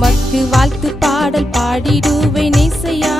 உமக்கு வாழ்த்து பாடல் பாடிடுவேன் இசையா.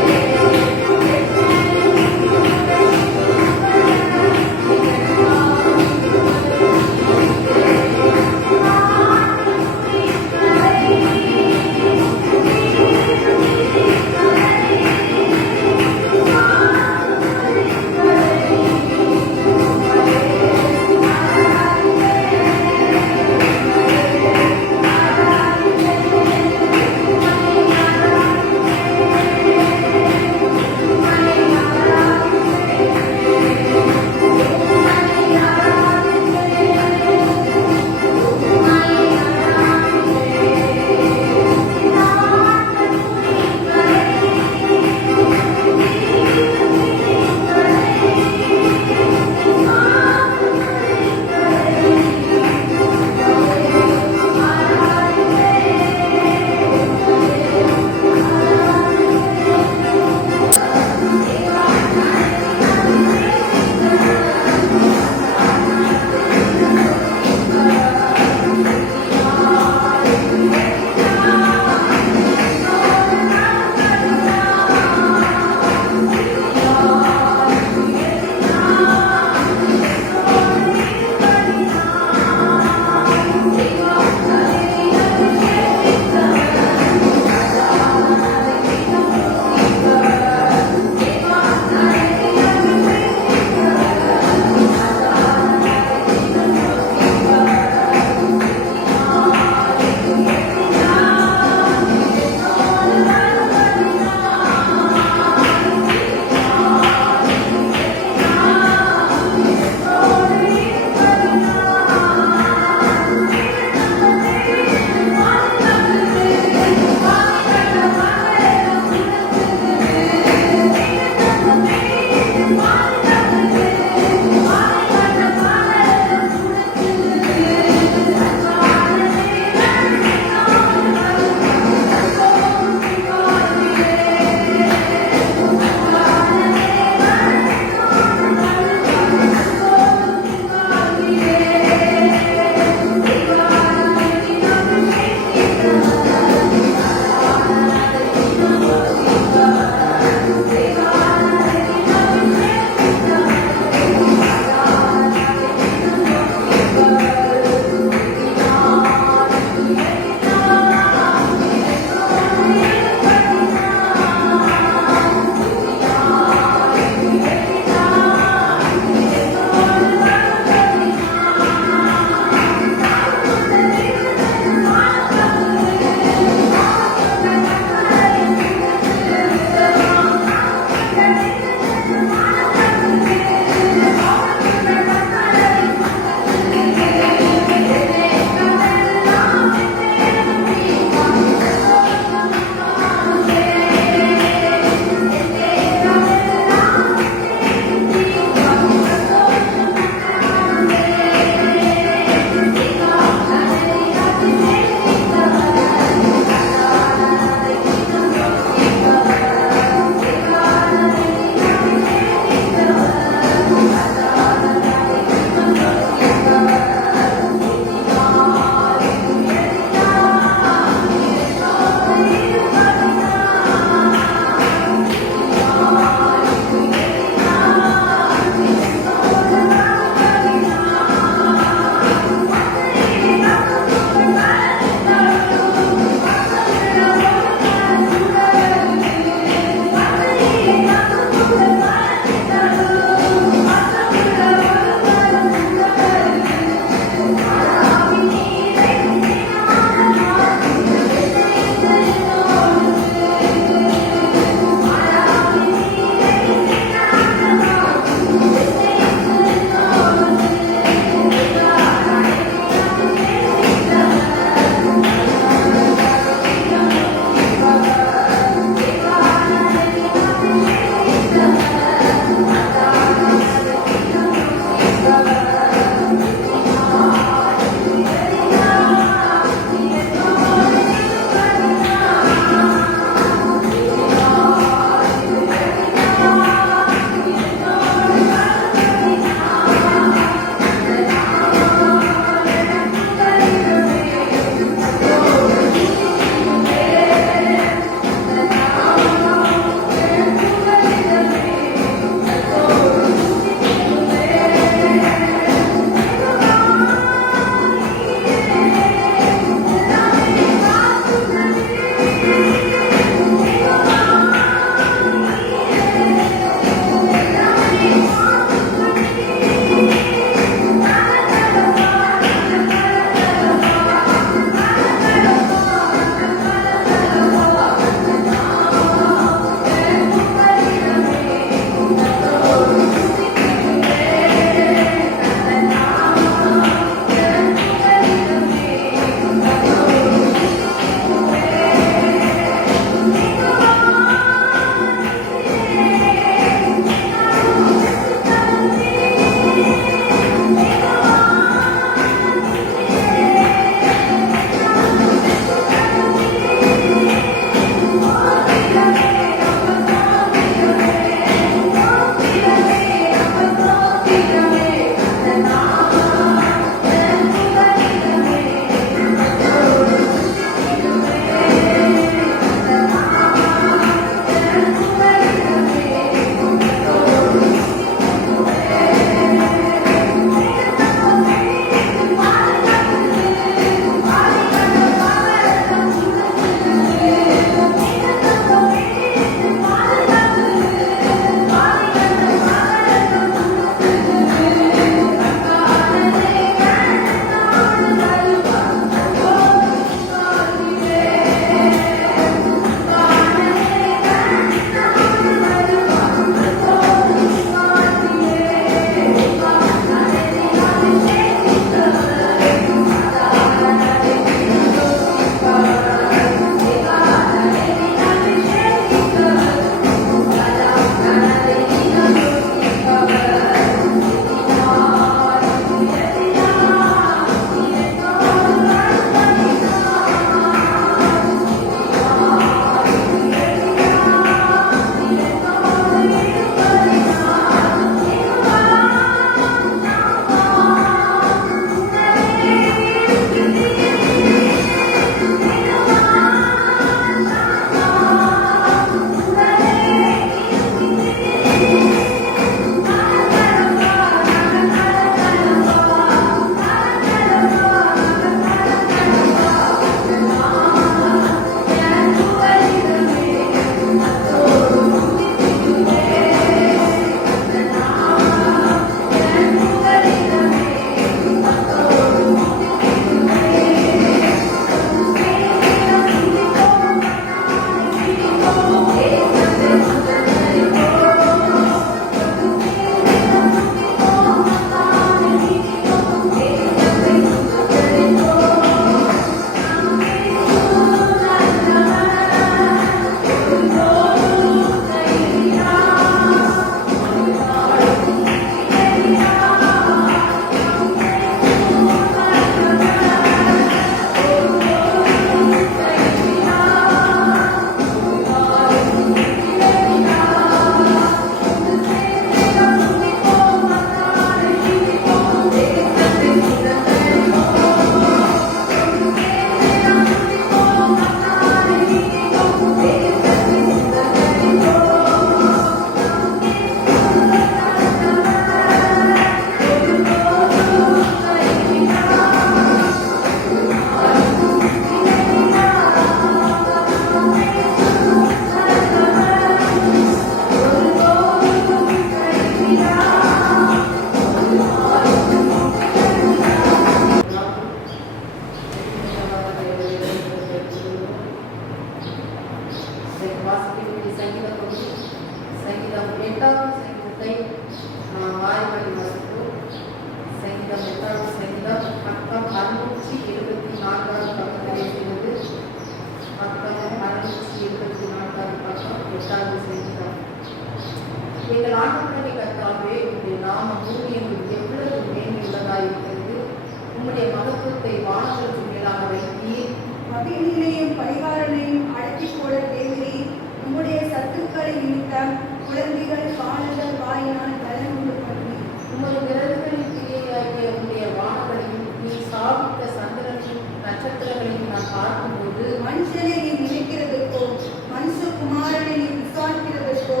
உம்முடைய மகத்துவத்தை வானங்களுக்கு மேலாக வைத்தீர். அபிநீனையும் பரிகாரனையும் அடக்கிப் போட தேவரீர். உம்முடைய சத்துக்களை நிமித்தம் குழந்தைகள் பாலகர் வாயினால் பலன் உண்டு பண்ணி உமது விரல்களின் கிரியையாகிய உம்முடைய வானங்களையும் நீ சாபித்த சந்திரனையும் நட்சத்திரங்களையும் நான் பார்க்கும்போது மனுஷனை நீ நினைக்கிறதுக்கோ மனுஷகுமாரனை நீ விசாரிக்கிறதுக்கோ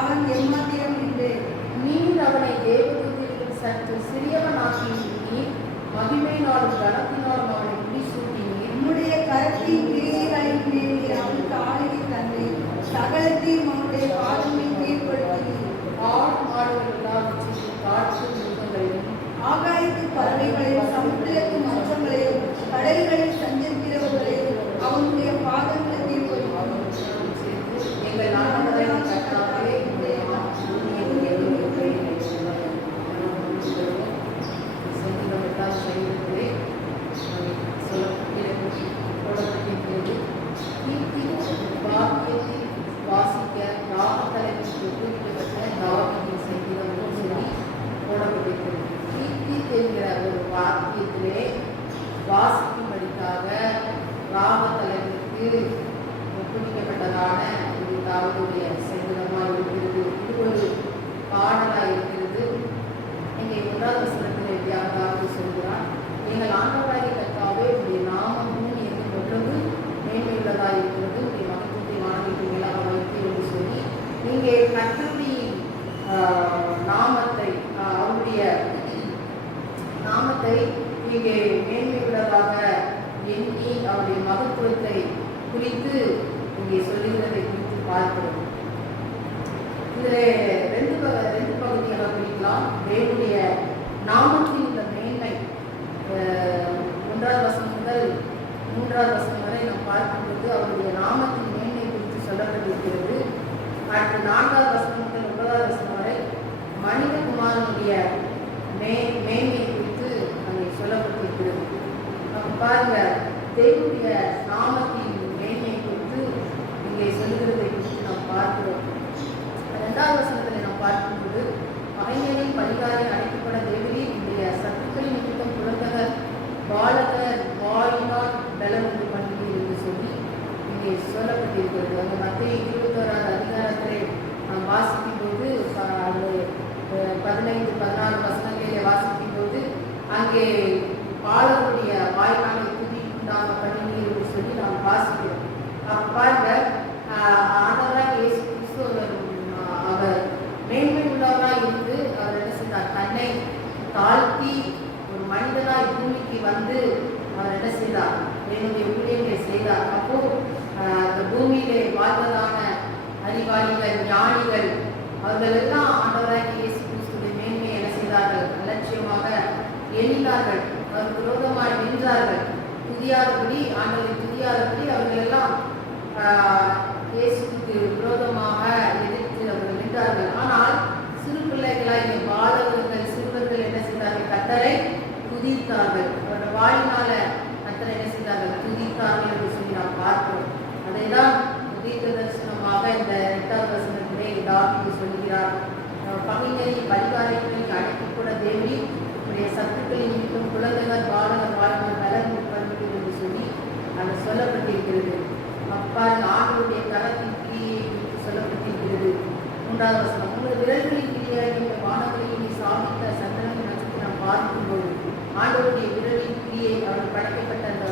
அவன் எம்மாத்திரம் என்று நீர் அவனை தேவதூதரில் சற்று சிறியவனாக்கி நீர் மகிமையினாலும் கனத்தினாலும் அவனை முடிசூட்டினீர். உம்முடைய கரத்தின் கிரியைகளின் மேல் நீர் அவனுக்கு ஆளுகை தந்தை சகலத்தையும் அவனுடைய பாதங்களை கீழ்ப்படுத்தி ஆடு மாடுகள் எல்லாவற்றையும் காற்று மிருகங்களையும் ஆகாயத்து பறவைகளையும் சமுத்திரத்து மச்சங்களையும் கடல்களில் சஞ்சரிக்கிறவர்களையும் அவனுடைய பாதங்களை கீழ்ப்படுத்தி எங்கள் ஆண்டவராகிய கர்த்தாவே, உம்முடைய வாசிக்க ராமத்தலைவன் ஒப்புவிக்கப்பட்ட தாவீதின் சங்கீதமும் சொல்லி போடப்பட்டிருக்கிறது. கீர்த்தி என்கிற ஒரு வாக்கியத்திலே வாசிக்கும்படிக்காக ராமத்தலைவனுக்கு ஒப்புவிக்கப்பட்டதான ஒரு தாவீதுடைய சங்கீதமாக இருக்கிறது. இது ஒரு பாடலாக இருக்கிறது. இங்கே 1வது வசனத்தில் தாவீது சொல்கிறார், எங்கள் ஆண்டவராகிய கர்த்தாவே, உடைய நாமம் பூமி எங்கும் எவ்வளவு மேன்மையுள்ளதாக இருக்கிறது, உடைய மகத்துவத்தை வானங்களுக்கு மேலாக வைத்து என்று சொல்லி இங்கே கர்த்தருடைய நாமத்தை அவருடைய நாமத்தை இங்கே மேன்மையுள்ளதாக எண்ணி அவருடைய மகத்துவத்தை குறித்து இங்கே சொல்லுகிறதை குறித்து பார்க்கிறோம். இதில் ரெண்டு பகுதியாக பிரிக்கலாம். தேவனுடைய நாமத்தின் உள்ள மேன்மை 1வது வசனம் முதல் 3வது வசனம் வரை நாம் பார்க்கும்போது அவருடைய நாமத்தின் மேன்மை குறித்து சொல்லப்பட்டிருக்கிறது. அடுத்து 4வது வசனம் முதல் 9வது வசனம் வரை மனிதகுமாரனுடைய மேன்மை குறித்து அங்கே சொல்லப்பட்டிருக்கிறது. அப்போ பாருங்க, தேவனுடைய நாமத்தின் மேன்மை குறித்து இங்கே சொல்லுகிறதை குறித்து நாம் பார்க்கிறோம். 2வது வசனத்தில் நாம் பார்க்கும்போது மகைஞரின் பரிகாரை அழைக்கப்பட தேவரீர் உடைய சத்துக்களின் நிமித்தம் குழந்தைகள் பாலகர் வாயினால் பலனுண்டு பண்ணுவீர் என்று சொல்லி இங்கே சொல்லப்பட்டிருக்கிறது. அந்த மத்திய 21வது அதிகாரத்திலே நாம் வாசிக்கும் போது 15-16 வசனங்களிலே வாசிக்கும் போது அங்கே பாலகருடைய வாயினாலை துதி உண்டாக பண்ணினீர் என்று சொல்லி நாம் வாசிக்கிறோம். பாருங்க, ஆண்டவராக இயேசு கிறிஸ்து அவர் மேன்மை உள்ளவராக இருந்து அவர் என்ன செய்தார், தன்னை தாழ்த்தி ஒரு மனிதனாய் பூமிக்கு வந்து அவர் என்ன செய்தார், என்னுடைய ஊழியங்களை செய்தார். அப்போ அந்த பூமியிலே வாழ்வதான அறிவாளிகள் ஞானிகள் அவர்கள் எல்லாம் ஆண்டவராக இயேசு கிறிஸ்துவின் மேன்மையை என்ன செய்தார்கள், அலட்சியமாக எண்ணினார்கள். அவர் விரோதமாய் நின்றார்கள். துதியாதபடி ஆண்டவரை துதியாதபடி அவர்கள் எல்லாம் இயேசுக்கு விரோதமாக எதிர்த்து அவர்கள் நின்றார்கள். ஆனால் சிறு பிள்ளைகளாகிய பாலகர்கள் சிறுவர்கள் என்ன செய்தார்கள், கர்த்தரை துதித்தார்கள். அவருடைய வாயினால கர்த்தரை என்ன செய்தார்கள், துதித்தார்கள் என்று சொல்லி நாம் பார்க்கிறோம். அதை தான் தீர்க்க தரிசனமாக இந்த 8வது வசனத்திலே தாவீது சொல்கிறார், பகைஞரின் பரிகாரங்களில் அழைக்கப்பட தேவி உடைய சத்துக்களின் நிமித்தம் குழந்தைகள் பாலகர் வாயினால் பலன் பண்ணுவது என்று சொல்லி அது சொல்லப்பட்டிருக்கிறது. அப்பால் ஆண்டவருடைய கரத்தின் கிரியை குறித்து சொல்லப்பட்டிருக்கிறது. 3வது வசனம், உங்கள் விரல்களின் கிரியாகிய வானங்களில் நீ சாதித்த சந்திரனின் நட்சத்திரம் பார்க்கும்போது ஆண்டவருடைய விரலின் கிரியை அவர் படைக்கப்பட்ட அந்த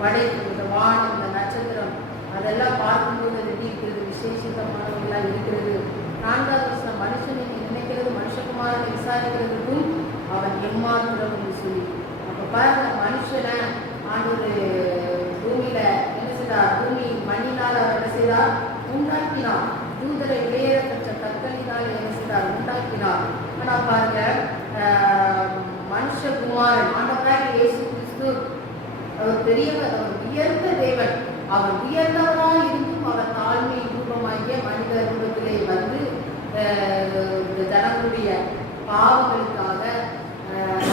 படைப்பு, இந்த வானம், இந்த நட்சத்திரம் அதெல்லாம் பார்க்கும்போது அது எப்படி இருக்கிறது, விசேஷமானவர்களாக இருக்கிறது. 4வது வசனம், மனுஷனை நினைக்கிறது மனுஷகுமாரனை விசாரிக்கிறதுக்கும் அவன் எம்மாத்திரம் என்று சொல்லி. அப்போ பாருங்க, மனுஷனை ஆண்டவர் பூமியில என்ன செய்தார், பூமி மண்ணினால் அவர் என்ன செய்தார், உண்டாக்கினார். தூதரை வேற பெற்ற கற்களினால் என்ன செய்தார், உண்டாக்கினார். ஆனால் பாருங்க, மனுஷகுமாரன் ஆண்டவராகிய இயேசு கிறிஸ்து அவர் பெரியவர், அவர் உயர்ந்த தேவன். அவர் உயர்ந்தவராக இருந்தும் அவர் தாழ்மை ரூபமாகிய மனித ரூபத்திலே வந்து ஜனங்களுடைய பாவங்களுக்காக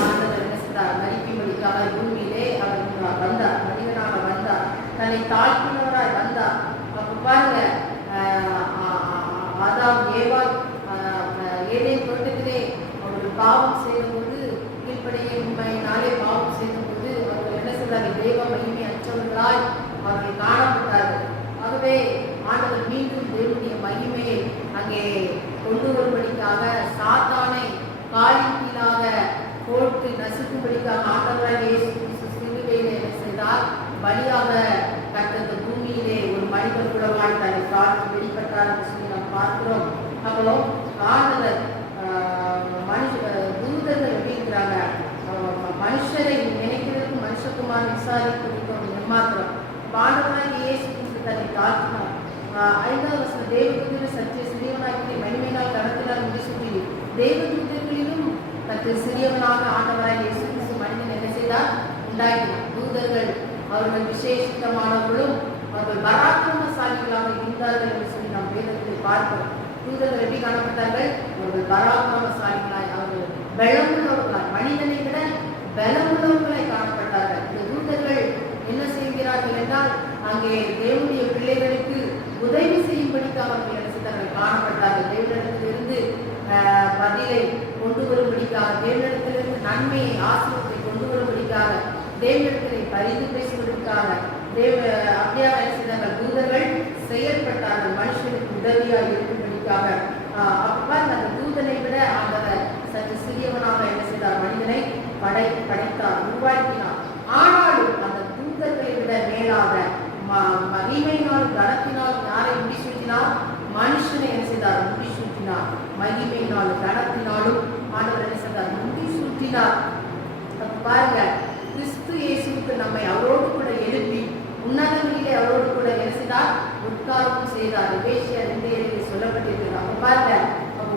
ஆண்டவர் என்ன செய்தார், மரிக்கும்படிக்காக பூமியிலே அவர் வந்தார், மனிதனாக வந்தார், தன்னை தாழ்த்தினவராய் வந்தார். அப்போ பாருங்க, ஆதாம் ஏவாள் ஏதேன் தோட்டத்திலே அவர் பாவம் செய்தபோது கீழ்ப்படிய உண்மையினாலே பாவம் செய்தபோது செய்தார்கள், தெய்வ மகிமை அற்றவர்களாய் அவர்கள் காணப்பட்டார்கள். ஆகவே ஆண்டவர் மீண்டும் தேவனுடைய மகிமையை அங்கே கொண்டு வரும்படிக்காக சாத்தானை காலின் கீழாக போட்டு நசுக்கும்படிக்காக ஆண்டவராகிய இயேசு கிறிஸ்து சிலுவையிலே என்ன செய்தார்? பலியாக கட்டந்த பூமியிலே ஒரு மனிதர் குலமாய் தன்னை காட்டி வெளிப்பட்டார் என்று சொல்லி நாம் பார்க்கிறோம். அப்போ ஆண்டவர் தூதர்கள் எப்படி இருக்கிறாங்க? மனுஷரை நினைக்கிறதுக்கு மனுஷகுமார் விசாரிப்பதற்கு நிர்மாத்திரம். ஆண்டவராகிய இயேசு கிறிஸ்து தன்னை தாழ்த்தினார். 5வது வசனம், தேவதூதர் சற்று சிறியவனாகி மகிமையினால் கடத்தினால் முடிசூட்டி தேவதூதர்களிலும் சற்று சிறியவனாக ஆண்டவராகிய இயேசு கிறிஸ்து மனிதன் என்ன செய்தார்? உண்டாக்கினார். தூதர்கள் அவர்கள் விசேஷித்தமானவர்களும் அவர்கள் பராக்கிரமசாலிகளாக இருந்தார்கள் என்று சொல்லி நாம் வேதத்தில் பார்க்கிறோம். தூதர்கள் எப்படி காணப்பட்டார்கள்? அவர்கள் பராக்கிரமசாலிகளாய், அவர்கள் பலமுள்ளவர்களாய், மனிதனை விட பலமுள்ளவர்களாய் காணப்பட்டார்கள். இந்த தூதர்கள் என்ன செய்கிறார்கள் என்றால், அங்கே தேவனுடைய பிள்ளைகளுக்கு உதவி செய்யும்படிக்காக அவர்கள் என்ன செய்தார்கள்? காணப்பட்டார்கள். தேவனிடத்திலிருந்து பதிலை கொண்டு வரும்படிக்காக, தேவனிடத்திலிருந்து நன்மையை ஆசீர்வாதத்தை கொண்டு வரும்படிக்காக, தேவனிடத்திலே பரிந்து பேசுவதற்காக அப்படியாக என்ன செய்தார்கள்? தூதர்கள் செயல்பட்டார்கள், மனுஷனுக்கு உதவியாக இருக்கும்படிக்காக. அப்ப அந்த தூதனை விட ஆண்டவர் சற்று சிறியவனாக என்ன செய்தார்? மனிதனை படைத்தார், உருவாக்கினார். ஆனாலும் அந்த தூதர்களை விட மேலாக மகிமையினாலும் கனத்தினாலும் யாரை முடிசூட்டினார்? மனுஷனை என்ன செய்தார்? முடிசூட்டினார். மகிமையினாலும் கனத்தினாலும் ஆண்டவர் என்ன செய்தார்? முடிசூட்டினார். பாருங்க, கிறிஸ்து இயேசுவுக்கு நம்மை அவரோடு கூட எழுப்பி உன்னதங்களிலே அவரோடு கூட என்ன செய்தார்? உட்காரவும் செய்தார். எபேசியர் 2:7 சொல்லப்பட்டிருக்கிறார். அப்ப பாருங்க,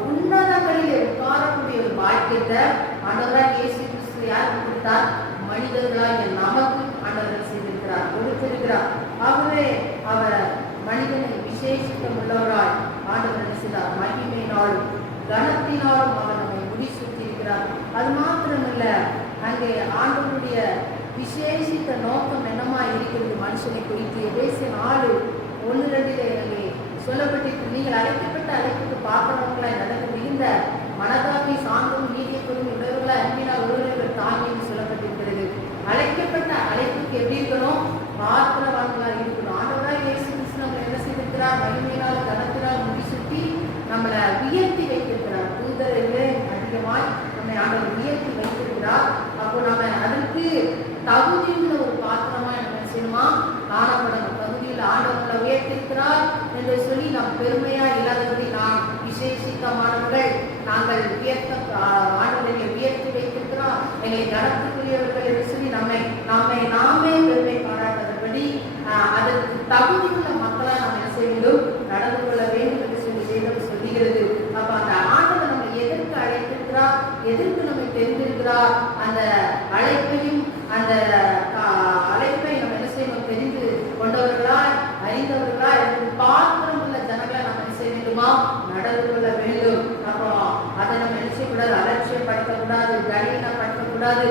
உன்னதங்களிலே உட்காரக்கூடிய ஒரு பாக்கியத்தை ஆண்டவராகிய இயேசு கிறிஸ்து யாருக்கு கொடுத்தார்? மனிதர்களாகிய நமக்கு ஆண்டவர் செய்திருக்கிறார், கொடுத்திருக்கிறார். ஆகவே அவர் மனிதனை விசேஷித்தம் உள்ளவராய் ஆண்டவர் என்ன செய்தார்? மகிமையினாலும் கனத்தினாலும் அவர் நம்மை முடிசூட்டி இருக்கிறார். அது மாத்திரமல்ல, அங்கே ஆண்டவருடைய விசேஷித்த நோக்கம் என்னமா இருக்கிறது மனுஷனை குறித்து? எபேசியர் 4:1-2 அங்கே சொல்லப்பட்டிருக்கு. நீங்கள் அழைக்கப்பட்ட அழைப்புக்கு பார்க்கிறவங்களாய் நடக்க மிகுந்த மனதாக்கி சாந்தமும் நீதியப்படும் உணர்வுகளை அன்பினால் ஒருவர்கள் தாங்கி என்று சொல்லப்பட்டிருக்கிறது. அழைக்கப்பட்ட அழைப்புக்கு எப்படி இருக்கணும்? பார்க்கிறவர்களாக இருக்கணும். ஆண்டவராகிய இயேசு கிறிஸ்து நம்மளை என்ன செய்திருக்கிறார்? மகிமையினால் கனத்தினால் முடிசூட்டி நம்மளை உயர்த்தி வைத்திருக்கிறார். தூதர்களே அதிகமாய் நம்மை ஆண்டவர் உயர்த்தி வைத்திருக்கிறார். அப்போ நம்ம அதற்கு தகுதியுள்ள ஒரு பாத்திரமா என்ன செய்யணுமா? காணப்படணும். தகுதியில் ஆண்டவர்களை உயர்த்திருக்கிறார் என்று சொல்லி நாம் பெருமையா இல்லாதபடி, நாம் விசேஷித்தமானவர்கள், நாங்கள் ஆண்டவர்களை உயர்த்தி வைத்திருக்கிறோம், எங்களை நடத்தக்கூடியவர்கள் என்று சொல்லி நாமே பெருமை பாராட்டாதபடி அதற்கு தகுதியுள்ள மக்களா நாம் என்ன செய்ய வேண்டும்? நடந்து கொள்ள வேண்டும் என்று சொல்லி வேதம் சொல்லுகிறது. அப்ப அந்த ஆண்டவர் நம்மை எதற்கு அழைத்திருக்கிறார், எதற்கு நம்மை தெரிந்திருக்கிறார், அந்த அழைப்பையும் அந்த அழைப்பை நம்ம என்ன செய்யணும்? தெரிந்து கொண்டவர்களாய், அறிந்தவர்களாய், பாத்திரம் உள்ள ஜனங்களை நம்ம என்ன செய்ய வேண்டுமா? நடந்து கொள்ள வேண்டும். அப்போ அதை நம்ம என்ன செய்யக்கூடாது? அலட்சியப்படுத்தக்கூடாது, கடினப்படுத்தக்கூடாது.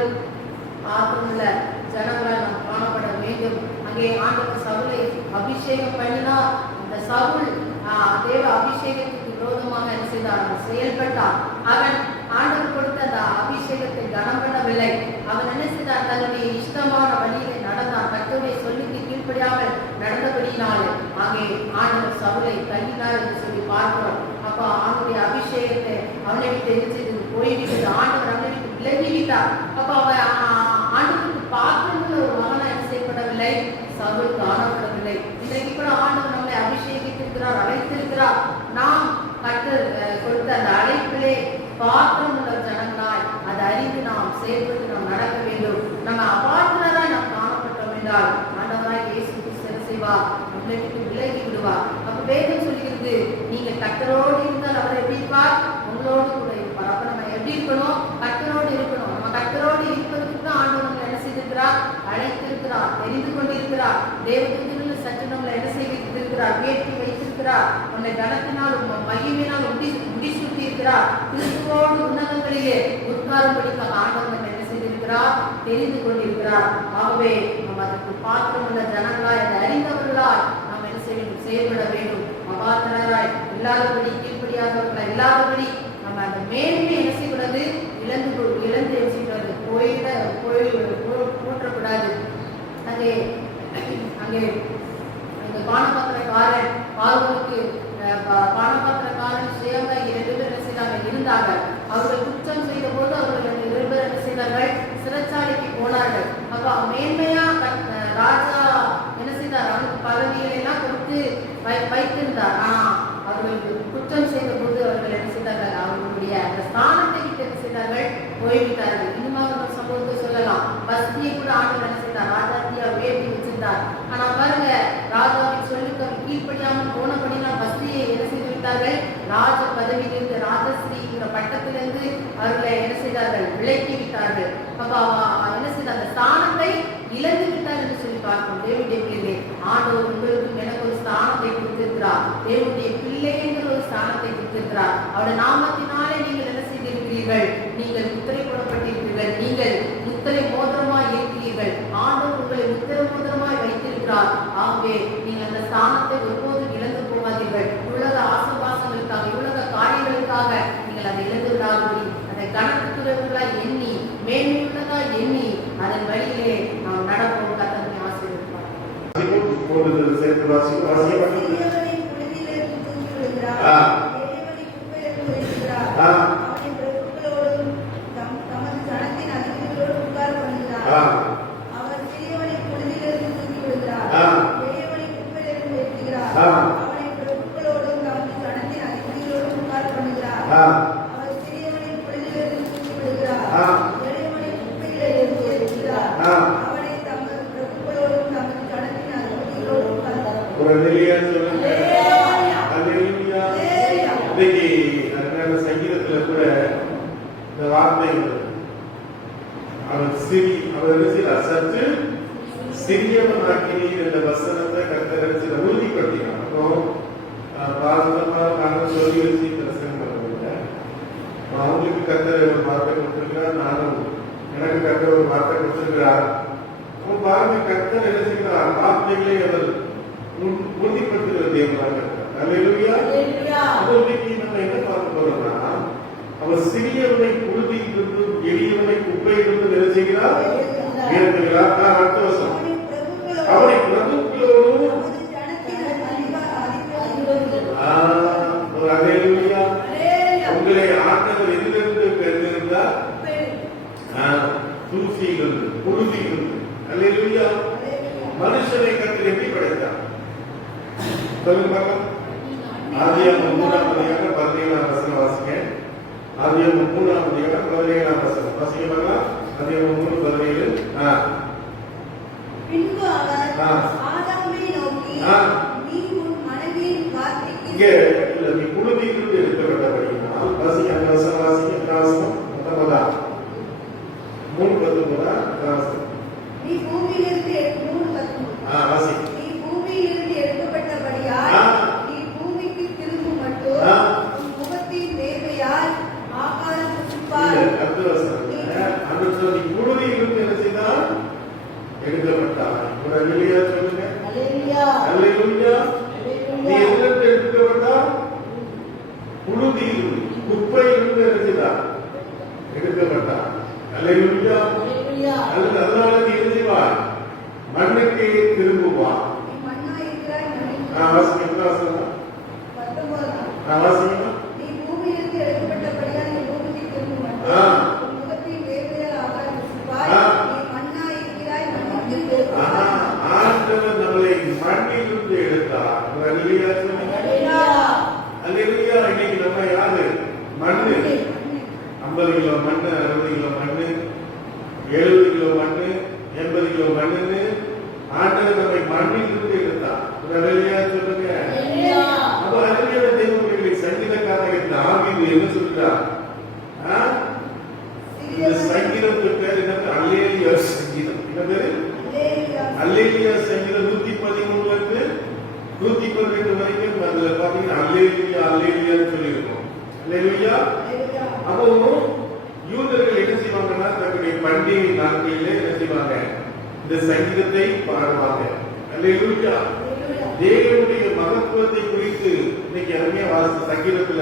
பாத்திரம் உள்ள ஜனங்களை நாம் காணப்பட வேண்டும். அங்கே ஆண்டவர் சவுலை அபிஷேகம் பண்ணினார். அந்த சவுல் தேவ அபிஷேகத்துக்கு விரோதமாக என்ன செய்தார்? செயல்பட்டார். அவன் ஆண்டவர் கொடுத்த அந்த அபிஷேகத்தை கனம் பண்ணவில்லை. அவன் என்ன செய்தார்? தன்னுடைய இஷ்டமான வழியிலே நடந்தான். கர்த்தருடைய சொல்லுக்கு கீழ்ப்படியாமல் நடந்தபடினாலே அங்கே ஆண்டவர் சவுலை தள்ளினார் என்று சொல்லி பார்க்கிறோம். அப்ப அவனுடைய அபிஷேகத்தை அவனை விட்டு எரிச்சது போய்விட்டது. ஆண்டவர் அவனை விட்டு விலகிவிட்டார். அப்ப அவன் ஆண்டவருக்கு பாத்திரமுள்ள ஒரு மகனா என்ன செய்யப்படவில்லை? சவுல் காணப்படவில்லை. இன்றைக்கு கூட ஆண்டவர் நம்மளை அபிஷேகித்திருக்கிறார், அழைத்திருக்கிறார். நாம் கர்த்தர் கொடுத்த அந்த அழைப்பிலே பாத்திரம் உள்ள ஜனங்களாய் அதை அறிந்து நாம் செயல்பட்டு நாம் நடக்க வேண்டும். நம்ம அபாத்திரராய் நாம் காணப்பட்டோம் என்றால் ஆண்டவராய் இயேசு கிறிஸ்து என்ன செய்வார்? நம்மளை விட்டு விலகி விடுவார். அப்ப வேதம் சொல்கிறது, நீங்க கர்த்தரோடு இருந்தால் அவர் எப்படி இருப்பார்? உங்களோடு கூட இருப்பார். அப்ப நம்ம எப்படி இருக்கணும்? கர்த்தரோடு இருக்கணும். நம்ம கர்த்தரோடு இருப்பதற்கு தான் ஆண்டவர் நம்மளை என்ன செய்திருக்கிறார்? அழைத்திருக்கிறார், தெரிந்து கொண்டிருக்கிறார். தேவதூதர்கள் சற்று நம்மளை என்ன செய்திருக்கிறார்? உயர்த்தி வைத்திருக்கிறார். நம்மளை கனத்தினாலும் மகிமையினாலும் முடிசூட்டி இருக்கிறார். கிறிஸ்துவோடு உன்னதங்களிலே உட்காரும்படிக்காக ஆண்டவர் என்ன செய்திருக்கிறார்? தெரிந்து கொண்டிருக்கிறார். ஆகவே நம்ம அதற்கு பாத்திரமுள்ள ஜனங்களாய், அதை அறிந்தவர்களாய் நாம் என்ன செய்ய வேண்டும்? செயல்பட வேண்டும். அபாத்திரராய் இல்லாதபடி, கீழ்ப்படியாதவர்களாய் இல்லாதபடி நம்ம அந்த மேன்மை என்ன செய்யக்கூடாது? இழந்து என்ன செய்யக்கூடாது? போற்றக்கூடாது. நாட்களிலே இந்த பானபாத்திரக்காரன் பார்வனுக்கு பானபாத்திரக்காரன் சுயங்க 2 பேர் என்ன செய்தாங்க இருந்தாங்க. அவர்கள் குற்றம் செய்த போது அவர்கள் 2 பேர் என்ன செய்தார்கள், சிறைச்சாலைக்கு போனார்கள். அப்ப மேன்மையா ராஜா என்ன செய்தார், அவருக்கு பதவிகளை எல்லாம் கொடுத்து வைத்திருந்தார். ஆனா அவர்கள் குற்றம் செய்த போது அவர்கள் என்ன செய்தார்கள், அவர்களுடைய அந்த ஸ்தானத்தை விட்டு என்ன செய்தார்கள், போய்விட்டார்கள். இன்னும் ஒரு சம்பவத்தை சொல்லலாம். வசதியை கூட ஆண்டு என்ன செய்தார், ராஜாத்தியா வேட்டி வச்சிருந்தார். ஆனா பாருங்க, ராஜாவின் சொல்லுக்கு கீழ்ப்படியாமல் போனபடினால் வசதியை என்ன செய்து விட்டார்கள், ராஜ பதவியிலிருந்து ராஜஸ்ரீங்கிற பட்டத்திலிருந்து அவர்களை என்ன செய்தார்கள், விலக்கி விட்டார்கள். அப்ப என்ன செய்த அந்த ஸ்தானத்தை இழந்து விட்டார் என்று சொல்லி பார்க்கிறோம். தேவனுடைய பிள்ளை ஆண்டவர் உங்களுக்கும் எனக்கு ஒரு ஸ்தானத்தை கொடுத்திருக்கிறார். தேவனுடைய பிள்ளை என்கிற ஒரு ஸ்தானத்தை கொடுத்திருக்கிறார். அவருடைய நாமத்தினாலே நீங்கள் என்ன செய்திருக்கிறீர்கள், நீங்கள் முத்திரை போடப்பட்டிருக்கிறீர்கள், நீங்கள் முத்திரை மோதிரமாய் இருக்கிறீர்கள். ஆண்டவர் உங்களை முத்திரை மோதிரமாய் வைத்திருக்கிறார். ஆகவே நீங்கள் அந்த ஸ்தானத்தை ஒருபோதும் இழந்து போகாதீர்கள். உலக ஆசீர்வாதங்களுக்காக, உலக காரியங்களுக்காக நீங்கள் அதை இழந்து விடாதபடி அதை கணக்குறவர்களாய் எண்ணி மேன்மையுள்ளதாய் எண்ணி அதன் வழியிலே நாம் நடப்போம். கர்த்தரை ஆசீர்வதிப்பார். சங்கீதத்துல கூட இந்த வார்த்தை சற்று சிறியவனாக்கினீர் என்ற வசனத்தை கர்த்தர் உறுதிப்படுத்தினார். நாங்கள் சொல்லி வச்சு பிரசங்கம் பண்ணுங்க. அவங்களுக்கு கர்த்தர் ஒரு வார்த்தை கொடுத்திருக்கிறார், நானும் எனக்கு கர்த்தர் ஒரு வார்த்தை கொடுத்திருக்கிறார். பாருங்க, கர்த்தர் என்ன செய்கிறார், வார்த்தைகளை அவர் உறுதிப்படுத்துகிற தேவனாக இருக்கிறார். அல்லேலூயா. இன்னைக்கு நம்ம என்ன பார்க்க போறோம்னா, அவர் சிறியவனை புழுதியிலிருந்தும் எளியவனை குப்பையிலிருந்து என்ன செய்கிறார், உயர்த்துகிறார். அடுத்த வசனம், அவரை பிரபுக்களோடும் அல்லேலூயா. உங்களை ஆண்டவர் எதிலிருந்து பெற்றிருந்தார், தூசியிலிருந்து புழுதியிலிருந்து. அல்லேலூயா. மனுஷனை கர்த்தர் எப்படி படைத்தார் சொல்லுங்க பார்க்கலாம். ஆதியாகமம் 3ஆம் அதிகாரம் 17ஆம் வசனம் வாசிங்க. ஆதியாகமம் 3ஆம் அதிகாரம் 17ஆம் வசனம் வாசிங்க பார்க்கலாம். ஆதியாகமம் 3:17. பின்பு அவர் ஆதாமை நோக்கி, நீ உன் மனைவியின் வார்த்தைக்கு நீ புழுதியிலிருந்து எடுக்கப்பட்டபடியினால் வாசிங்க. அந்த வசனம் வாசிங்க. வசனம் 19 3:19. நீ பூமியிலிருந்து 3:19 வாசிங்க. நீ பூமியிலிருந்து எடுக்கப்பட்டபடியால் நீ பூமிக்கு திரும்பும் மட்டும் உன் முகத்தின் வேர்வையால் ஆகாரம் புசிப்பாய். அடுத்த வசனம், நீ புழுதியிலிருந்து என்ன செய்தால் எடுக்கப்பட்டாய். அல்லேலூயா சொல்லுங்க. அல்லேலூயா. அல்லேலூயா. நீ எதிலிருந்து எடுக்கப்பட்டால், புழுதியிலிருந்து குப்பையிலிருந்து என்ன செய்தால் எடுக்கப்பட்டாய். அல்லேலூயா. அதனால நீ என்ன செய்வாய், மண்ணுக்கே திரும்புவாய். நீ பூமியிலிருந்து எடுக்கப்பட்டபடியால் நீ பூமிக்கு திரும்பும் மட்டும் உன் முகத்தின் வேர்வையால் ஆகாரம் புசிப்பாய். நீ மண்ணாய் இருக்கிறாய், மண்ணுக்கு திரும்புவாய். ஆண்டவர் நம்மளை மண்ணிலிருந்து எடுத்தார். அல்லேலூயா சொல்லுங்க. அல்லேலூயா. இன்னைக்கு நம்ம யாரு, மண்ணு. 50 கிலோ மண்ணு, 60 கிலோ மண்ணு, 70 கிலோ மண்ணு, 80 கிலோ மண்ணுன்னு ஆண்டவர் நம்மை மண்ணிலிருந்து எடுத்தார். அல்லேலூயா சொல்லுங்க. அப்ப அல்லேலூயா தேவனுடைய சங்கீதக்காரர்கள் தாவீது என்ன சொல்றார், இந்த சங்கீதத்துக்கு பேர் என்ன, அல்லேலூயா சங்கீதம். என்ன பேரு, அல்லேலூயா சங்கீதம். 113 இருந்து 118 வரைக்கும் அதுல பாத்தீங்கன்னா அல்லேலூயா அல்லேலூயான்னு சொல்லியிருக்கோம். அல்லேலூயா. அப்போ யூதர்கள் என்ன செய்வாங்கன்னா, தன்னுடைய பண்டிகை நாட்களிலே என்ன செய்வாங்க, இந்த சங்கீதத்தை பாடுவாங்க. அல்லேலூயா. தேவனுடைய மகத்துவத்தை குறித்து இன்னைக்கு அருமையா வாசித்த சங்கீதத்துல,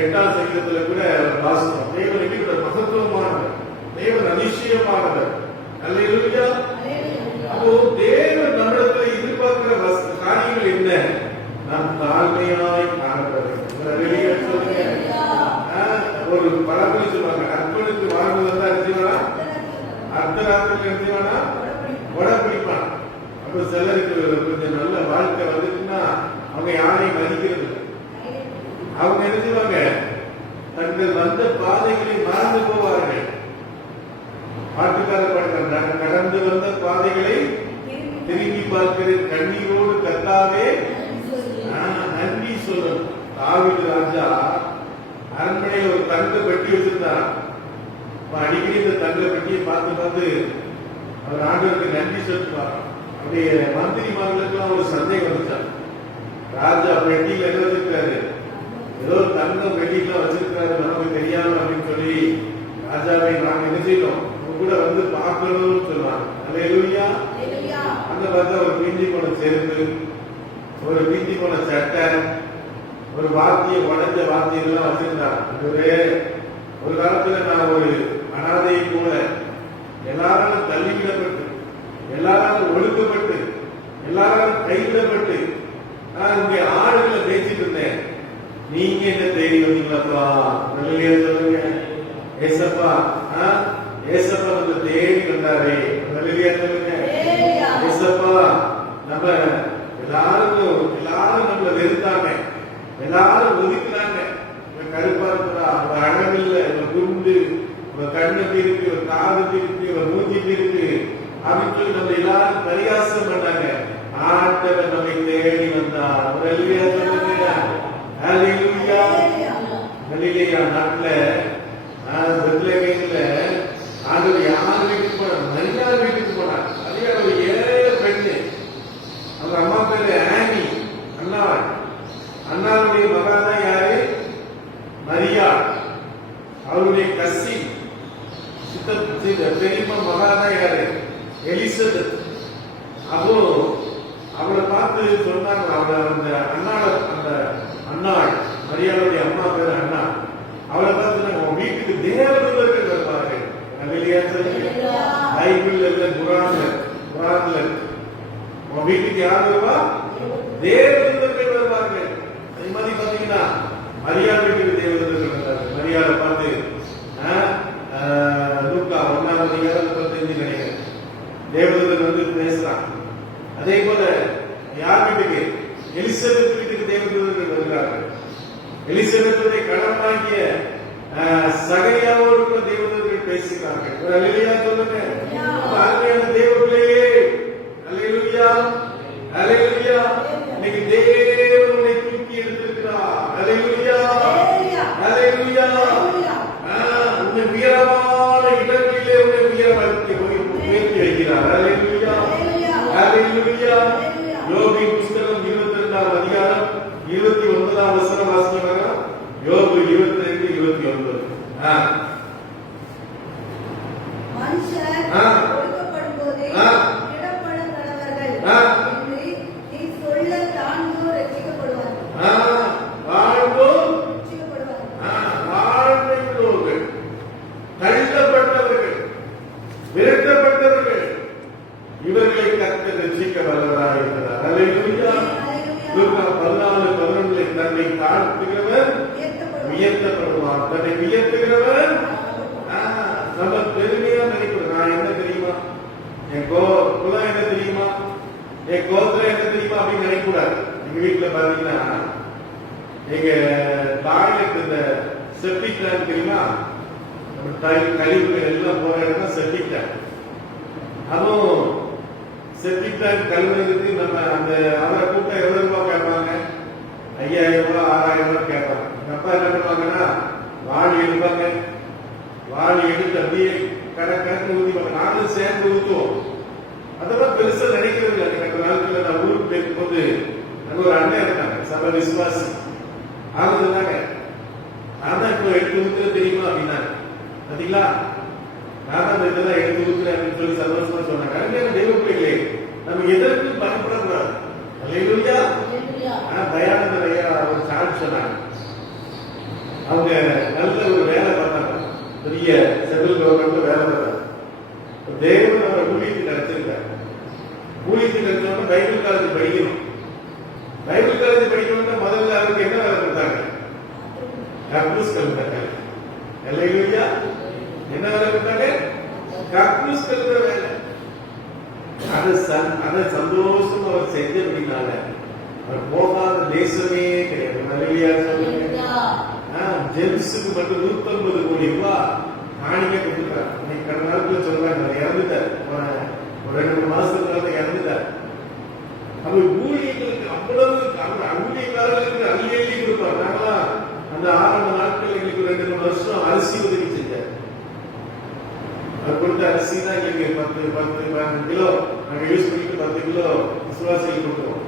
8ஆம் சங்கீதத்துல கூட வாசித்தோம். தேவன் எப்படி மகத்துவமானவர், தேவன் அதிசயமானவர். அல்லேலூயா. அப்போ தேவன் நம்மிடத்துல அப்ப சிலருக்கு கொஞ்சம் நல்ல வாழ்க்கை வந்துச்சுன்னா அவங்க யாரையும் மதிக்கிறது இல்லை. அவங்க என்ன செய்வாங்க, தங்கள் வந்த பாதைகளை மறந்து போவார்கள். பாட்டுக்கார பாடுகிறாங்க, கடந்து வந்த பாதைகளை திரும்பி பார்க்கிறேன் கண்ணீரோடு கத்தாவே நன்றி சொல்லணும். தாவீது ராஜா அரண்மனையில் ஒரு தங்க பெட்டி வச்சிருந்தார். அடிக்கடி இந்த தங்க பெட்டியை பார்த்து பார்த்து அவர் ஆண்டவருக்கு நன்றி செலுத்துவார். அப்படியே மந்திரிமார்களுக்கெல்லாம் ஒரு சந்தேகம் வந்துச்சார். ராஜா பெட்டியில என்ன வச்சிருக்காரு, ஏதோ தங்கம் பெட்டிக்கெல்லாம் வச்சிருக்காரு நமக்கு தெரியாம அப்படின்னு சொல்லி ராஜாவை நாங்க என்ன செய்யணும் கூட வந்து பார்க்கணும்னு சொல்லுவாங்க. அல்லேலூயா. அந்த பார்த்தா ஒரு பிஞ்சி போன செருப்பு, ஒரு பிஞ்சி போன சட்டை, ஒரு வாத்திய உடைஞ்ச வாத்தியெல்லாம் வச்சிருந்தாங்க. ஒரு காலத்துல நான் ஒரு அனாதையை போல எல்லாரும் தள்ளிவிடப்பட்டு, எல்லாரும் ஒடுக்கப்பட்டு, எல்லாரும் கைவிடப்பட்டு நான் இங்க ஆடுகளை பேசிட்டு இருந்தேன். நீங்க என்ன தேடி வந்தீங்களாப்பா? சொல்லுங்க ஏசப்பா. ஏசப்பா வந்து தேடி வந்தாரே. சொல்லுங்க ஏசப்பா. நம்ம எல்லாரும் நம்மள வெறுத்தாங்க, எல்லாரும் ஒதுக்குனாங்க. கருப்பா இருக்கிறா, அவன் அழகில்ல, இவன் குண்டு, இவன் கண்ணு இருக்கு, இவன் காது இருக்கு, இவன் மூஞ்சி இருக்கு அப்படின்னு சொல்லி நம்ம எல்லாரும் பரிகாசம் பண்ணாங்க. ஆண்டவர் நம்மை தேடி வந்தார். கலிலேயா நாட்டுல பெத்லகேம்ல ஆண்டவர் யார் வீட்டுக்கு போனார்? மரியாள் வீட்டுக்கு போனார். அதே ஒரு ஏழை பெண்ணு, அவங்க அம்மா பேரு ஆனி, அண்ணாள். அண்ணாவுடைய மகன் தான் யாரு? மரியாள். அவருடைய கசி பெரியம்மா மகன் தான் யாரு? எலிசபெத். அப்போ அவளை பார்த்து சொன்னாங்க, அவளை அந்த அண்ணாள் மரியாளுடைய அம்மா பேரு அண்ணா. அவளை பார்த்து உன் வீட்டுக்கு தேவதூதர்கள் வருவார்கள். பைபிள் இல்ல, குரான்ல உன் வீட்டுக்கு யார் வருவா? தேவதூதர்கள் வருவார்கள். அதே மாதிரி பாத்தீங்கன்னா மரியாள் வீட்டுக்கு தேவதூதர்கள் வந்தார்கள். மரியாதை பார்த்து லூக்கா 1:15 நினைக்கிறேன், தேவதூதர் வந்து பேசுறான். அதே போல யார் வீட்டுக்கு? எலிசபெத் வீட்டுக்கு தேவதூதர்கள் வருகிறார்கள். எலிசபெத்துடைய கடமாகிய சகரியாவோடு கூட தேவதூதர்கள் பேசுகிறார்கள். அல்லேலூயா சொல்லுங்க. அருமையான தேவர்களே, அல்லேலூயா, அல்லேலூயா. இன்னைக்கு தேவன் உன்னை தூக்கி எடுத்திருக்கிறார். அல்லேலூயா, அல்லேலூயா. உன்னை உயரமான இடங்களிலே உன்னை உயர்த்தி வைக்கிறார். அல்லேலூயா, அல்லேலூயா. யோபின் புஸ்தகம் 22ஆம் அதிகாரம் 29ஆம் வசனம் வாசிக்கிறோம். யோபு 22:29. மனுஷர் ஒடுக்கப்படும் போதே இடப்பட கடவர்கள் என்று நீ சொல்ல தாழ்ந்தோ ரட்சிக்கப்படுவார்கள். வாழ்ந்தோர்கள், தள்ளப்பட்டவர்கள், விரட்டப்பட்டவர்கள், இவர்களை கர்த்தர் ரட்சிக்க வல்லவராக இருக்கிறார். அல்லேலூயா. லூக்கா 14:11 தன்னை தாழ்த்துகிறவர் உயர்த்தப்படுவார், தன்னை உயர்த்துகிறவர். நம்ம பெருமையா நினைக்கிறோம். நான் என்ன தெரியுமா, என் குலம் என்ன தெரியுமா, என் கோத்திரம் என்ன தெரியுமா அப்படின்னு நினைக்கூடாது. எங்க வீட்டுல பாத்தீங்கன்னா எங்க டாய்லெட் இந்த செப்டிக் டேங்க் தெரியுமா, கழிவுகள் எல்லாம் போற இடம் தான் செப்டிக் டேங்க். அதுவும் செப்டிக் டேங்க் கழுவுறதுக்கு நம்ம அந்த அவரை கூட்டம் எவ்வளவு ரூபாய் கேட்பாங்க? 5000 ரூபாய் 6000 ரூபாய் கேட்பாங்க. எங்க அப்பா என்ன பண்ணுவாங்கன்னா வாளி எடுப்பாங்க, வாளி எடுத்து அப்படியே கணக்கு ஊதிப்பாங்க. நாங்களும் சேர்ந்து ஊற்றுவோம். அதெல்லாம் பெருசா நினைக்கிறது இல்லை. கடந்த நாட்கள் நான் ஊருக்கு போகும்போது அங்க ஒரு அண்ணன் இருந்தாங்க, சபை விசுவாசி. அவங்க சொன்னாங்க, நான் தான் இப்போ எடுத்து ஊத்துறது தெரியுமா அப்படின்னாங்க. பாத்தீங்களா, நான் தான் இதெல்லாம் எடுத்து ஊத்துறேன் அப்படின்னு சொல்லி சந்தோஷமா சொன்னாங்க. அருமையான தெய்வ பிள்ளைகளே, நம்ம எதற்கும் பயப்படக்கூடாது. அல்லேலூயா. தயானந்த ஐயா ஒரு சான்ஸ் சொன்னாங்க. அவங்க நல்ல ஒரு வேலை பார்த்தாங்க, பெரிய சென்ட்ரல் கவர்மெண்ட் வேலை பார்த்தாங்க. தேவன் அவரை ஊழியத்துக்கு கிடைச்சிருக்காரு. ஊழியத்துக்கு கிடைச்சவங்க பைபிள் காலேஜ் படிக்கணும். பைபிள் காலேஜ் படிக்கணும்னா முதல்ல அவருக்கு என்ன வேலை கொடுத்தாங்க? கக்கூஸ் கழுவுறாங்க. அல்லேலூயா. என்ன வேலை கொடுத்தாங்க? கக்கூஸ் கழுவுற வேலை. அதை சந்தோஷம் அவர் செஞ்சபடினால அவர் போகாத தேசமே கிடையாது. நல்லையா சொல்லுங்க. ஜெம்ஸுக்கு மட்டும் 150 கோடி ரூபாய் காணிக்க கொடுத்துருக்காரு. இன்னைக்கு கடந்த நாட்கள் சொல்றாங்க அவர் இறந்துட்டார். ஒரு 2 மாசத்துக்கு இறந்துட்டார். அவர் ஊழியர்களுக்கு அவ்வளவு ஊழியக்காரர்களுக்கு அள்ளி அள்ளி கொடுப்பார். நாங்களாம் அந்த ஆரம்ப நாட்கள் எங்களுக்கு 2-3 வருஷம் அரிசி உதவி செஞ்சார். அவர் கொடுத்த அரிசி தான் எங்களுக்கு 10-15 கிலோ நாங்க யூஸ் பண்ணிட்டு 10 கிலோ விசுவாசிகள் கொடுக்கிறோம்.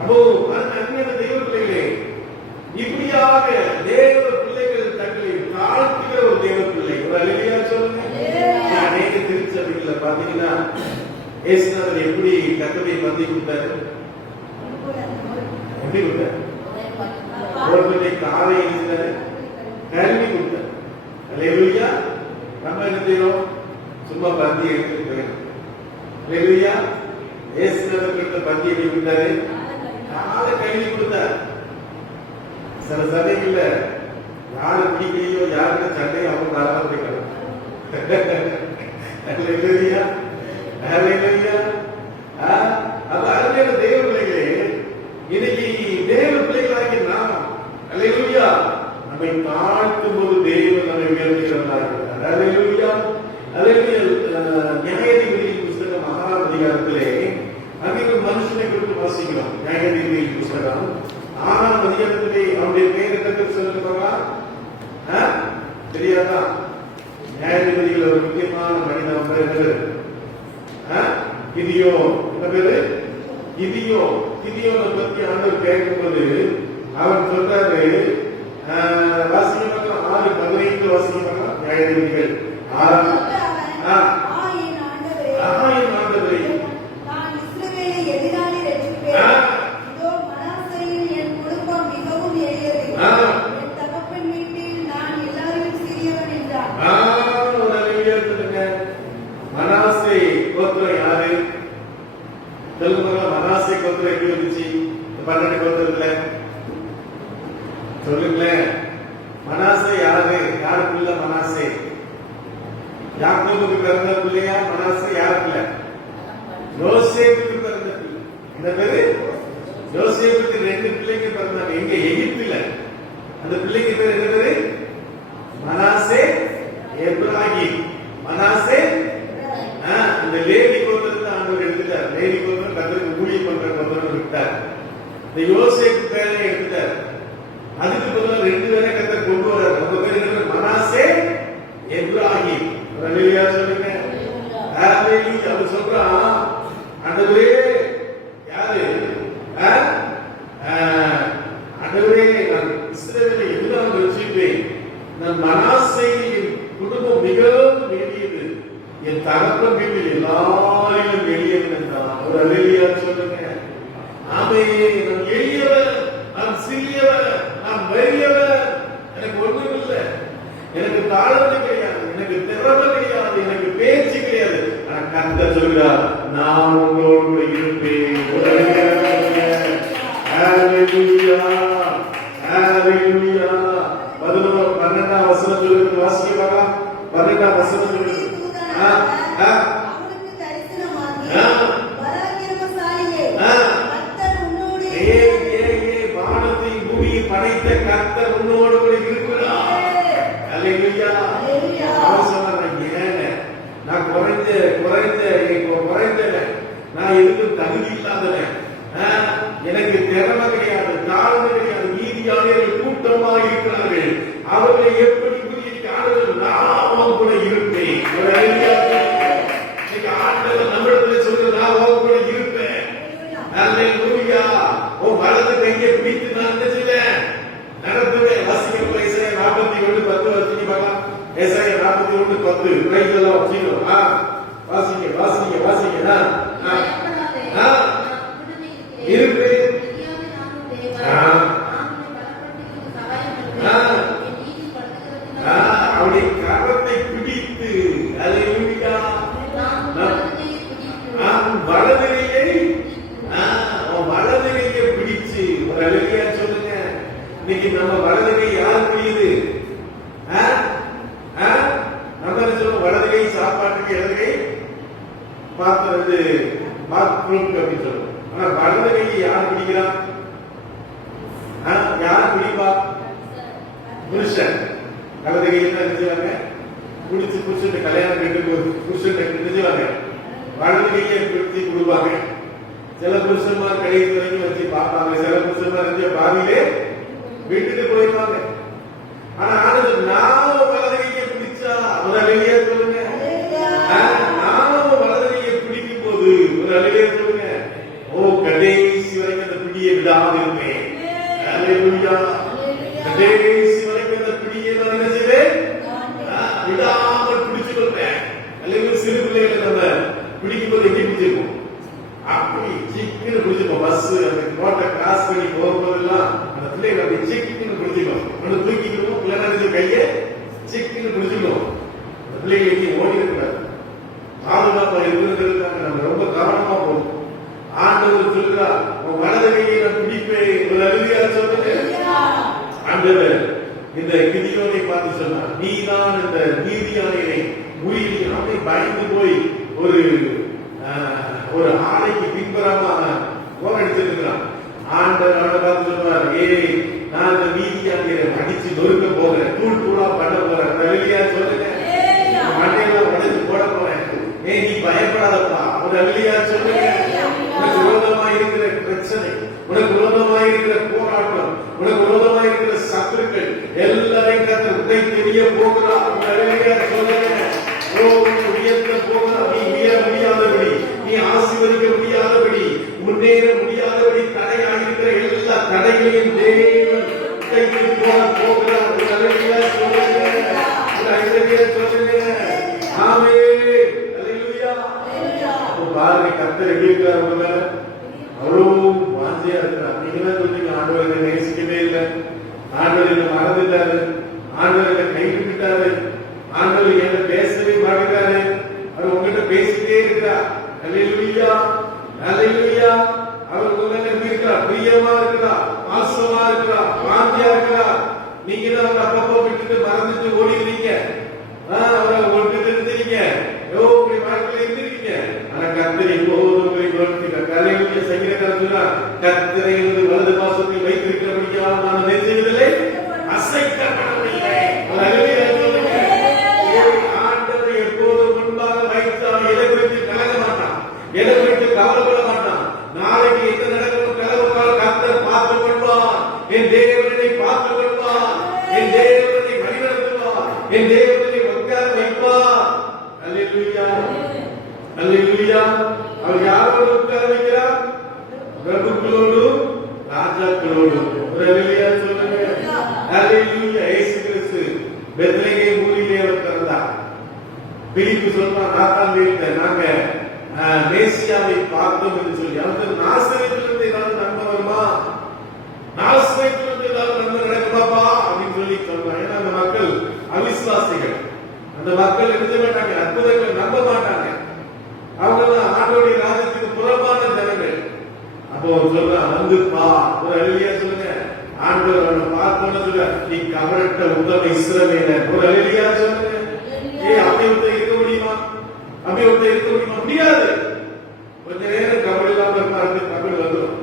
அப்போ அன்பான தெய்வ பிள்ளைகளே, இப்படியாக தேவ பிள்ளைகள் தங்களை தாழ்த்துகிற ஒரு தேவ பிள்ளை. ஒரு அல்லேலூயா சொல்லுங்க. அநேக திருச்சபைகள்ல பாத்தீங்கன்னா இயேசுநாதர் எப்படி கர்த்தரை பந்தி கொடுத்தாரு? எப்படி கொடுத்தாரு? ஒருவரை காலை எழுதினாரு, கல்வி கொடுத்தாரு. அல்லேலூயா. நம்ம என்ன செய்யறோம்? சும்மா பந்தி எடுத்துட்டு போயிடும். அல்லேலூயா. இயேசுநாதர் கிட்ட பந்தி எப்படி கொடுத்தாரு? காலை கல்வி கொடுத்தாரு. சில சபைகள்ல யாரு பிடிக்கலையோ யாருக்கிட்ட சண்டையோ அவங்க தாராளமா போய்க்கலாம். அல்லேலூயா. அல்லேலூயா. அப்ப அருமையான தேவ பிள்ளைகளே, இன்னைக்கு தேவ பிள்ளைகளாகிய நாம் அல்லேலூயா நம்மை தாழ்த்தும் போது தேவன் நம்மை உயர்த்துகிறவராக இருக்கிறார். அல்லேலூயா. அல்லேலூயா. நியாயாதிபதியின் புஸ்தகம் 6ஆம் அதிகாரத்திலே அங்கே ஒரு மனுஷனை குறித்து வாசிக்கிறோம். நியாயாதிபதியின் புஸ்தகம் 6ஆம் அதிகாரத்திலே அவருடைய பெயர் என்ன சொல்லுவாங்க தெரியாதா? நியாயாதிபதிகள் ஒரு முக்கியமான மனிதன் பேர் கிதியோ. என்ன பேரு? கிதியோ. கிதியோனை பத்தி ஆண்டவர் கேட்கும்போது அவர் சொல்றாரு, வாசிக்க 6:15 வாசிக்க நியாயாதிபதிகள் 6. மனாசே கோத்திரம் யாரு? மனாசே கோத்திரம் எப்படி வந்துச்சு? 12 கோத்திரத்துல சொல்லுங்களேன். மனாசே யாரு? யாரு பிள்ளை மனாசே? யாக்கோபுக்கு பிறந்த பிள்ளையா மனாசே? யாரு பிள்ளை? யோசேப்புக்கு பிறந்த பிள்ளை. இந்த பேரு யோசேப்புக்கு 2 பிள்ளைங்க பிறந்தாங்க. எங்க? எகிப்துல. அந்த பிள்ளைக்கு பேர் என்ன பேரு? மனாசே, எப்ராஹிம். மனாசே இந்த லேவி கோத்திரத்தை ஆண்டவர் எடுத்துட்டார். லேவி கோத்திரம் கர்த்தருக்கு ஊழியம் பண்ற கோத்திரம் விட்டார். இந்த யோசேப்பு பேரை எடுத்துட்டார். அதுக்கு பதிலா 2 பேரை கர்த்தர் கொண்டு வர்றார். அவங்க பேர் என்ன? மனாசே, எப்ராஹிம். அல்லேலூயா சொல்லுங்க. அல்லேலூயா. அவர் சொல்றான், ஆண்டவரே யாரு? ஆண்டவரே நான் இஸ்ரவேலை எல்லாம் வச்சிருப்பேன். நான் மனாசேயின் குடும்பம் மிகவும் எளியது, என் தகப்பன் வீட்டில் எல்லாரிலும் எளியவன் என்றான். ஒரு அல்லேலூயா சொல்லுங்க. ஆமே. நான் எளியவன், நான் சிறியவன், நான் வறியவன், எனக்கு ஒண்ணும் இல்லை, எனக்கு தாழ்வு கிடையாது, எனக்கு திறமை கிடையாது, எனக்கு பேச்சு கிடையாது. ஆனா கர்த்தர் சொல்கிறார், நான் உங்களோடு கூட இருப்பேன். ஒரு அல்லேலூயா. அல்லேலூயா. 12ஆம் வசனம் சொல்லுது. வாசிக்க பார்க்கலாம். 12ஆம் வசனம் சொல்லுது. அவனுக்கு தரிசனமாகி பராக்கிரமசாலியே, கர்த்தர் உன்னோடு வானத்தை பூமியை படைத்த கர்த்தர் உன்னோடு கூட இருக்கிறார். அல்லேலூயா. அவன் சொன்னான், நான் குறைந்தவன், நான் எதுக்கும் தகுதி இல்லாதவன், எனக்கு திறமை கிடையாது, தாழ்வு கிடையாது, நீதியாளர்கள் கூட்டமாக இருக்கிறார்கள், அவர்களை எப்படி ஆண்டவர் நான் அவன் கூட இருப்பேன். ஆண்டவர் நம்மிடத்துல சொல்ற நான் அவன் கூட இருப்பேன். அல்லேலூயா. உன் வலது கையை பிடித்து நான் என்ன செய்வேன்? நடத்துவேன். வாசிக்க ஏசாயா 41:10 வாசிக்க பார்க்கலாம். ஏசாயா 41:10 பிரைஸ் எல்லாம் வச்சிரும். வாசிக்க வாசிக்க வாசிக்க. இருப்பேன். வந்து மார்க் அப்படின்னு சொல்லுவோம். ஆனா வலது கையை யார் பிடிக்கிறான்? யார் பிடிப்பா? புருஷன். வலது கையை தான் நினைச்சுவாங்க பிடிச்சு புருஷன் கல்யாணம் கட்டு புருஷன் நினைச்சுவாங்க வலது கையை பிடிச்சி கொடுப்பாங்க. சில புருஷன்மார் கடைசி வரைக்கும் வச்சு பார்ப்பாங்க. சில புருஷன்மார் இருந்த பாதியிலே வீட்டுக்கு போயிடுவாங்க. ஆனா நாம வலது கையை பிடிச்சா ஒரு அழகியா சொல்லுங்க. நாம வலது கையை பிடிக்கும் போது ஒரு அழகியா சொல்லுங்க. ஓ கடைசி வரைக்கும் அந்த பிடியை விடாம இருப்பேன். கடைசி வரைக்கும் அந்த பிடியை நான் என்ன செய்வேன்? விடாமல் பிடிச்சு கொள்வேன். அல்லது சிறு பிள்ளைகளை நம்ம பிடிக்கும் போது எப்படி பிடிச்சிருக்கோம்? அப்படி சிக்கன்னு பிடிச்சிருக்கோம். பஸ் அந்த கோட்டை கிராஸ் பண்ணி போகும்போதெல்லாம் அந்த பிள்ளைகளை அப்படி சிக்கன்னு பிடிச்சிக்கணும். ஒன்று தூக்கிக்கணும், இல்லைன்னா கையை சிக்கன்னு பிடிச்சிக்கணும். அந்த பிள்ளைகளுக்கு ஓடி இருக்கக்கூடாது. பாதுகாப்பா இருக்கிறதுக்காக நம்ம ரொம்ப கவனமா போகணும். ஆண்டவர் சொல்கிறார், உன் வலது கையை நான் பிடிப்பேன். ஒரு அழுதியா சொல்லுங்க. ஆண்டவர் இந்த கிதியோனை பார்த்து சொன்னார், நீதான் இந்த நீதியானை முறியடிக்க. அப்படி பயந்து போய் ஒரு ஆணைக்கு பின்புறமாக போராடிச்சிருக்கிறான். ஆண்டவர் அவனை பார்த்து சொல்வார், ஏய் நான் இந்த நீதியானை அடிச்சு நொறுக்க போகிறேன், தூள் தூளா பண்ண போறேன். அழுதியா சொல்லுங்க. மண்டையெல்லாம் உடைச்சு போட போறேன். நீ பயப்படாதப்பா. ஒரு அழுதியா சொல்லுங்க. உனக்கு விரோதமா இருக்கிற பிரச்சனை, உனக்கு விரோதமா இருக்கிற போராட்டம், உனக்கு விரோதமா இருக்கிற சத்துருக்கள் எல்லாரையும் கர்த்தர் உடைத்தெறிய போகிறார். உயர்த்த போகிறார். நீ உயர முடியாதபடி, நீ ஆசீர்வதிக்க முடியாதபடி, முன்னேற முடியாதபடி தடையாக இருக்கிற எல்லா தடைகளையும் தேவன் உடைத்து போகிறார். பாருங்க, கர்த்தர் எப்படி இருக்கிறார்? அவரும் வாஞ்சியா இருக்கிறார். நீங்க தான் சொல்றீங்க, ஆண்டவரை நேசிக்கவே இல்லை, ஆண்டவரை மறந்துட்டாரு, ஆண்டவரை கைவிட்டுட்டாரு, ஆண்டவர் என்ன பேசவே மாட்டேங்கிறாரு. அவர் உங்ககிட்ட பேசிட்டே இருக்கிறார். அல்லேலூயா, அல்லேலூயா. அவர் உங்க இருக்கிறார், பிரியமா இருக்கிறார், பாசமா இருக்கிறார், வாஞ்சியா இருக்கிறார். நீங்க தான் அவர் அப்பப்போ விட்டுட்டு மறந்துட்டு ஓடிக்கிறீங்க. அவரை விட்டுட்டு இருந்தீங்க, இப்படி வாழ்க்கையில இருந்திருக்கீங்க. ஆனா கர்த்தர் எப்போதும் உங்களை கவனிக்கிறார். கலைஞரிய சங்கீதக்காரர் சொன்னார், கர்த்தரை வலது பாசத்தில் வைத்திருக்கிறபடியால் நான் நெஞ்சவில்லை, அசைக்கப்படவில்லை. ஆண்டவரை எப்போதும் முன்பாக வைத்தால் எதை குறித்து கலங்க மாட்டான், எதை குறித்து கவலைப்பட மாட்டான். நாளைக்கு என்ன நடக்கும் கலவரால் கர்த்தர் பார்த்துக் கொள்வார். என் தேவனை பார்த்துக் கொள்வார். என் தேவனை வழிநடத்துவார். என் தேவனை உட்கார வைப்பார். அல்லேலூயா, அல்லேலூயா. அவர் யாரோடு உட்கார வைக்கிறார்? பிரபுக்களோடு, ராஜாக்களோடு. ஒரு அல்லேலூயா சொல்லுங்க. அல்லேலூயா. இயேசு கிறிஸ்து பெத்லகேம் ஊரிலே அவர் பிறந்தார். பிலிப்பு சொல்றான், நாத்தான் வீட்டை நாங்க மேசியாவை பார்த்தோம் என்று சொல்லி. அவருக்கு நாசரேத்திலிருந்து ஏதாவது நன்மை வருமா? நாசரேத்திலிருந்து ஏதாவது நன்மை நடக்குமாப்பா அப்படின்னு சொல்லி சொல்றாங்க. ஏன்னா அந்த மக்கள் அவிசுவாசிகள். அந்த மக்கள் என்ன செய்ய மாட்டாங்க, அற்புதங்களை நம்ப மாட்டாங்க. அவங்க ஆண்டவருடைய ராஜ்யத்துக்கு புறம்பான ஜனங்கள். அப்போ சொல்றான், வந்து பா. ஒரு அழுதியா சொல்லுங்க. ஆண்டவர் அவனை பார்த்தோன்னு சொல்ல, நீ கவரட்ட உத்தம இஸ்ரவேலன். ஒரு அழுதியா சொல்லுங்க. அப்படி ஒருத்தர் இருக்க முடியுமா? அப்படி ஒருத்தர் இருக்க முடியுமா? முடியாது. கொஞ்ச நேரம் கவலை இல்லாம இருப்பாரு, கவலை வந்துடும்.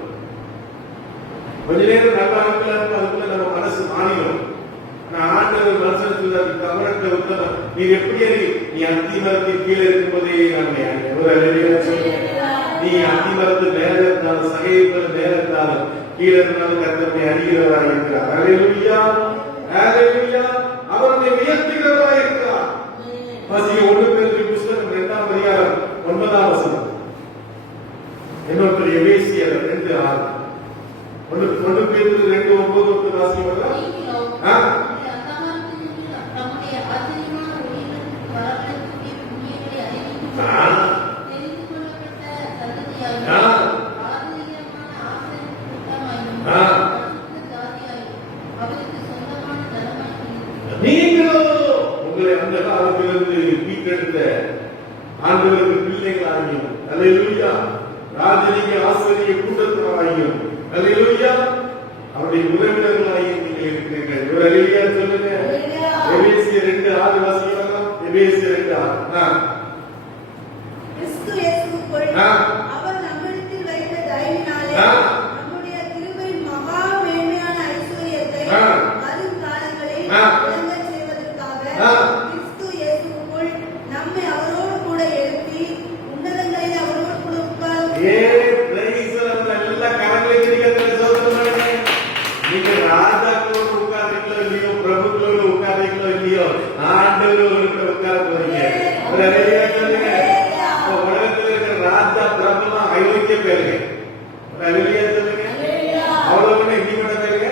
கொஞ்ச நேரம் நல்லா இருக்கலாம், அதுக்குள்ள நம்ம மனசு மாறிடும். ஆண்டவர் மனுஷனுக்கு கவரட்ட உத்தமம். நீ எப்படி நீ அத்திமரத்தின் கீழே இருக்கும்போதே நீ அத்திமரத்து மேல இருந்தாலும் சகைப்பு மேல இருந்தாலும் கீழே இருந்தாலும் கர்த்தரை அறிகிறவராக இருக்கிறார். அல்லேலூயா, அல்லேலூயா. அவருடைய உயர்த்துகிறவராக இருக்கிறார். வாசிக்க 1 பேதுரு புத்தகம் 2ஆம் அதிகாரம் 9ஆம் வசனம். இன்னொரு எபேசியர் 2:6. 1 பேதுரு 2:9 வாசிக்கிறீங்களா? நீங்களும் உங்களை அந்த காலத்திலிருந்து மீட்டெடுத்த ஆண்டவருக்கு பிள்ளைகளாகியும், அல்லேலூயா, ராஜரீக ஆசிரிய கூட்டத்தினராகியும், அல்லேலூயா, அவருடைய உறவினர்களாகியும் நீங்கள் இருக்கிறீர்கள். ஒரு அல்லேலூயா சொல்லுங்க. எபேசியர் 2:6 வாசிக்கலாம். எபேசியர் 2:6. கிறிஸ்து இயேசுவுக்குள் ஏ பிரைஸ் நல்ல கரங்களை தெரியாத சோதனை. நீங்க ராஜாக்களோடு உட்கார்றீங்களோ இல்லையோ, பிரபுக்களோடு உட்கார்றீங்களோ இல்லையோ, ஆண்டவரோடு உட்கார போறீங்க. ஒரு அலையிலேயே சொல்லுங்க. உலகத்தில் இருக்கிற ராஜா பிரபுலாம் அயோக்கிய பேருங்க. ஒரு அலையிலேயே சொல்லுங்க. அவ்வளவு எப்படி பண்ண பேருங்க?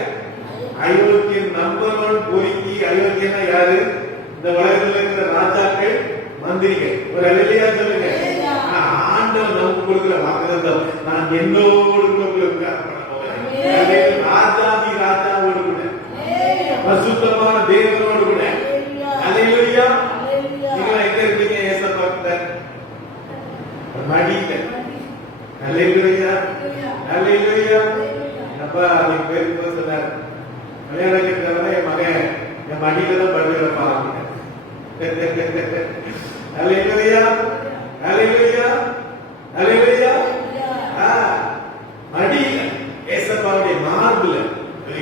அயோக்கியன் நம்பர் 1 பொறுக்கி. அயோக்கியனா யாரு? இந்த உலகத்தில் இருக்கிற ராஜாக்கள், மந்திரிகள். ஒரு அலையிலேயே சொல்லுங்க. ஆண்டவர் நமக்கு கொடுக்கிற வாக்குத்தத்தம், நான் என்னோடு உட்கார பண்ண போகிறேன். ராஜாதி ராஜாவோடு கூட, பரிசுத்தமான தேவனோடு கூட. அல்லேலூயா. நீங்க எங்க இருக்கீங்க? ஏசப்பா கிட்ட மடியில. அல்லேலூயா. அல்லேலூயா. அப்பா நீங்க பேருக்கு சொன்னார், கல்யாணம் கேட்கிறவன என் மகன் என் மடியில தான் படுகிற பாருங்க. அல்லேலூயா. அல்லேலூயா. அல்லேலூயா. மடியில ஏசப்பாவுடைய மார்புல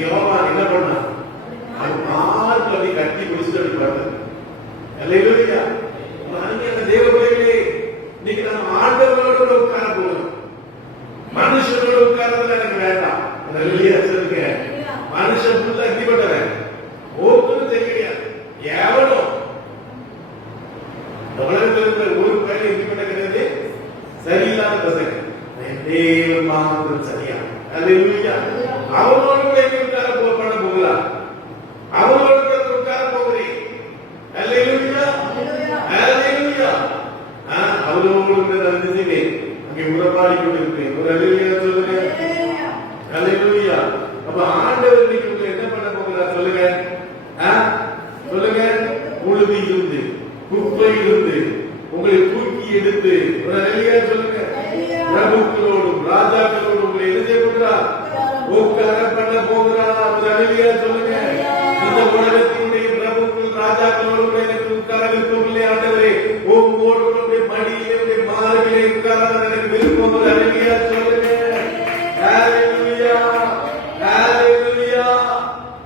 யோவான் என்ன பண்ணா? மார்புல அப்படி கட்டி பிடிச்சிட்டு அப்படி படுத்து. அல்லேலூயா. அந்த தேவ பிள்ளைகளே, இன்னைக்கு நம்ம ஆண்டவரோட உட்கார போகணும். மனுஷனோட உட்கார்றதுல எனக்கு வேண்டாம். அல்லேலூயா சொல்லுங்க. மனுஷன் ஃபுல்லா எப்படிப்பட்டவன்? ஓட்டுன்னு தெரியாது. எவனோ உலகத்தில் இருக்கிற ஒரு பையன் எப்படிப்பட்டது? சரியில்லாத பசங்க. தேவன் மாத்திரம் சரியா. அல்லேலூயா. அவனோடு கூட உட்கார பண்ண போகலாம். அவனோடு கூட உட்கார போகிறேன். அல்லேலூயா. அல்லேலூயா. அவனோடு நடந்துச்சு அங்கே உறவாடி கொண்டிருப்பேன். ஒரு அல்லேலூயா சொல்லுங்க. அல்லேலூயா. அப்ப ஆண்டவர் இன்னைக்கு உங்களை என்ன பண்ண போகிறார் சொல்லுங்க. சொல்லுங்க. புழுதியிலிருந்து, குப்பையிலிருந்து உங்களை தூக்கி எடுத்து, ஒரு அல்லேலூயா சொல்லுங்க. பிரபுக்களோடும் ராஜாக்களோடும் உங்களை என்ன செய்ய போகிறார்? உட்கார பண்ண போகிறார். ஒரு அல்லேலூயா சொல்லுங்க. இந்த உலகத்தினுடைய பிரபுக்கள் ராஜாக்களோடு எனக்கு உட்கார விருப்பமில்லை ஆண்டவரே. உங்களுடைய மடியிலே மார்பிலே உட்கார எனக்கு விருப்பம். ஒரு அல்லேலூயா சொல்லுங்க. ஹalleluya. ஹalleluya.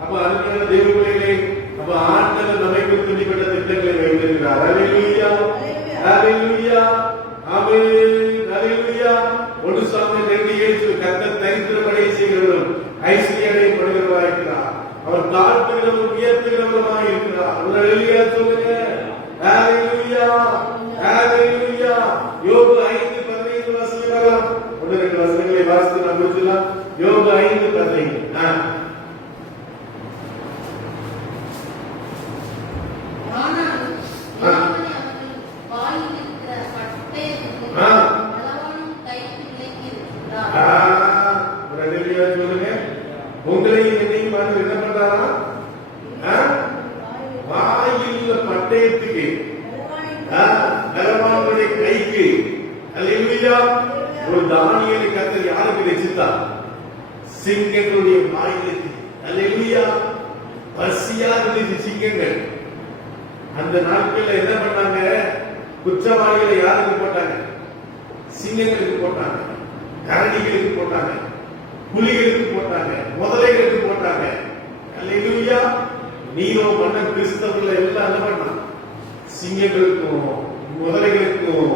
அப்ப அன்பான தேவ பிள்ளைகளே, அப்ப ஆண்டவர் நம்மை குறித்து இப்படிப்பட்ட திட்டங்களை வைத்திருக்கிறார். ஹalleluya. ஹalleluya. ஆமென். ஹalleluya. 1 சாமுவேல் 2:7 கர்த்தர் தரித்திரமடைய செய்கிறவரும் ஐஸ்வர்யமடையப்படுகிறவராய் இருக்கிறார். அவர் தாழ்த்துகிறவரும் உயர்த்துகிறவருமாய் இருக்கிறார். ஹalleluya சொல்லுங்க. ஹalleluya. ஹalleluya. யோபு 5:15 வாசிக்கலாம். 1-2 வசனங்களை வாசித்து நாம் முடிக்கலாம். யோபு 5:15. உங்களையும் என்னையும் என்ன பண்றாரா? வாயிலுள்ள பட்டயத்துக்கு, நரவானுடைய கைக்கு. அல்லேலூயா. ஒரு தானியேலை கர்த்தர் யாருக்கு ரட்சித்தார்? சிங்கங்களுடைய வாயிலுக்கு. அல்லேலூயா. பசியா இருந்துச்சு சிங்கங்கள். அந்த நாட்கள்ல என்ன பண்ணாங்க? குற்றவாளிகளை யாருக்கு போட்டாங்க? சிங்கங்களுக்கு போட்டாங்க, கரடிகளுக்கு போட்டாங்க, புலிகளுக்கு போட்டாங்க, முதலைகளுக்கு போட்டாங்க. அல்லேலூயா. நீரோ மன்னன் கிறிஸ்தவர்கள் எல்லாம் என்ன பண்ணான்? சிங்கங்களுக்கும் முதலைகளுக்கும்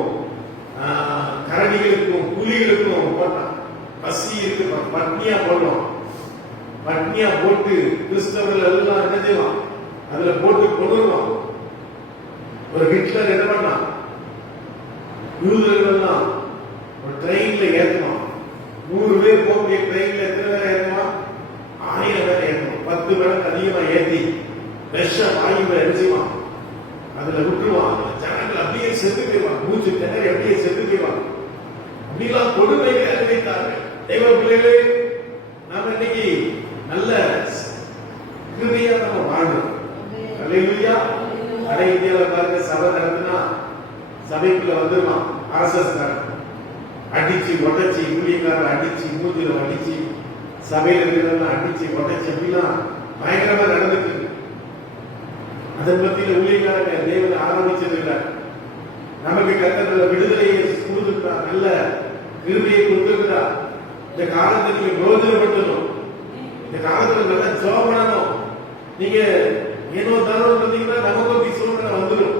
கரடிகளுக்கும் புலிகளுக்கும் போட்டான். பசி இருக்கு, பட்னியா போடுவான். பட்னியா போட்டு கிறிஸ்தவர்கள் எல்லாம் என்ன செய்வான்? அதுல போட்டு கொண்டுருவான். ஒரு ஹிட்லர் என்ன பண்ணான்? யூதர்கள் எல்லாம் ஒரு ட்ரெயின்ல ஏற்றுவான். 100 பேர் போகிற ட்ரெயின்ல எத்தனை பேர் ஏற்றுவான்? 1000 பேர் ஏற்றுவான். 10 மடங்கு அதிகமா ஏற்றி விஷ வாயுவை அடிச்சுவான். அதுல விட்டுருவான். ஜனங்கள் அப்படியே செத்து போய்வான். மூச்சு திணறி அப்படியே செத்து போய்வான். அப்படிலாம் கொடுமைகளை அறிவித்தார்கள். தெய்வ பிள்ளைகளே, நாம இன்னைக்கு நல்ல கிருபையா நம்ம வாழ்றோம். அல்லேலூயா. வட இந்தியாவில் பாருங்க, சபை நடத்தினா சபைக்குள்ள வந்துருவான் ஆர்எஸ்எஸ் அடிச்சு உடச்சி, ஊழியக்காரர் அடிச்சு, மூஞ்சில அடிச்சு, சபையில இருக்கிறவங்க அடிச்சு உடச்சி, அப்படிலாம் பயங்கரமா நடந்துட்டு இருக்கு. அதன் பத்தியில ஊழியக்காரங்க தேவனை ஆரம்பிச்சது இல்லை. நமக்கு கர்த்தர் விடுதலையை கொடுத்துருக்கிறார், நல்ல கிருபையை கொடுத்திருக்கிறார். இந்த காலத்தை நீங்க பிரயோஜனப்படுத்தணும். இந்த காலத்துல நல்ல ஜெபம் பண்ணணும். நீங்க ஏனோ தானோ பார்த்தீங்கன்னா நமக்கு சூழ்நிலை வந்துடும்.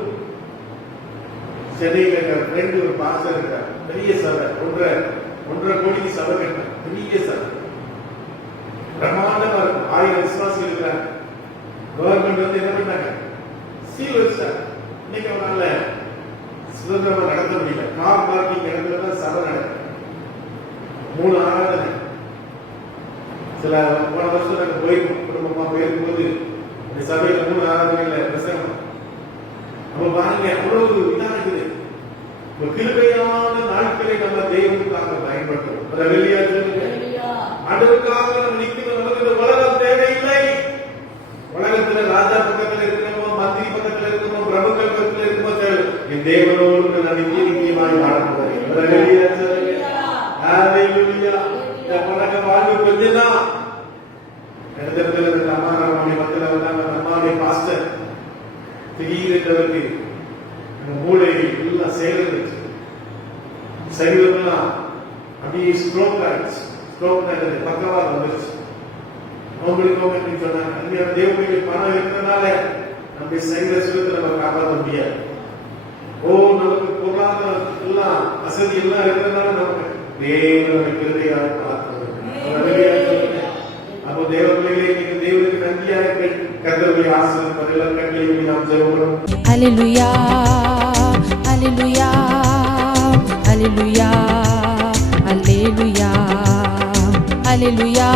சென்னையில எங்க ஃப்ரெண்ட் ஒரு பாஸ்டர் இருக்கார், பெரிய சபை, தேடி சபை கட்டினாங்க. பெரிய சபை பிரம்மாண்டமா இருக்கும். 1000 விசுவாசிகள் இருக்கிறாங்க. கவர்மெண்ட் வந்து என்ன பண்ணாங்க, சீல் வச்சாங்க. இன்னைக்கு அவனால சுதந்திரமா நடத்த முடியல. கார் பார்க்கிங் இடத்துல தான் சபை நடக்கும். 3 ஆராதனை. சில போன வருஷம் நாங்கள் போயிருக்கோம், குடும்பமா போயிருக்கும்போது இந்த சபையில 3 ஆராதனையில பிரசங்கம். அப்ப பாருங்க அவ்வளவு இதா இருக்குது. கிருபையான நாட்களை நம்ம தெய்வத்துக்காக பயன்படுத்தும். ஆண்டவருக்காக நம்ம நிற்கிறோம். நமக்கு இந்த உலகம் தேவையில்லை. உலகத்துல ராஜா பக்கத்துல இருக்கிறோமோ, மந்திரி பக்கத்துல இருக்கிறோமோ, பிரபுக்கள் பக்கத்துல இருக்கிறோமோ தேவை. என் தேவனோடு நான் நித்தியமாய் வாழ போகிறேன். இந்த உலக வாழ்வு கொஞ்சம்தான். இடத்துல இருந்த அம்மாவுடைய மக்கள் வந்தாங்க. அம்மாவுடைய பாஸ்டர் திடீரென்றவருக்கு மூளை எல்லாம் செயல்படுச்சு. சரீரம்லாம் அப்படியே ஸ்ட்ரோக் ஆயிடுச்சு. ஸ்ட்ரோக் ஆயிடுது, பக்கவாதம் வந்துருச்சு. அவங்களுக்கு சொன்னாங்க, அங்கே தேவனுடைய பணம் இருக்கிறதுனால நம்ம சரீர சுகத்தை நம்ம காப்பாற்ற முடியாது. நமக்கு பொருளாதாரம் எல்லாம் வசதி எல்லாம் இருக்கிறதுனால நமக்கு தேவனுடைய கிருபையாக பார்க்கிறது. அப்போ தேவ பிள்ளைகளே, நீங்க தேவனுக்கு நன்றியாக கர்த்தருடைய ஆசீர்வாதம் கட்டளையை நாம் ஜெபம். அல்லேலூயா அல்லேலூயா அல்லேலூயா அல்லேலூயா அல்லேலூயா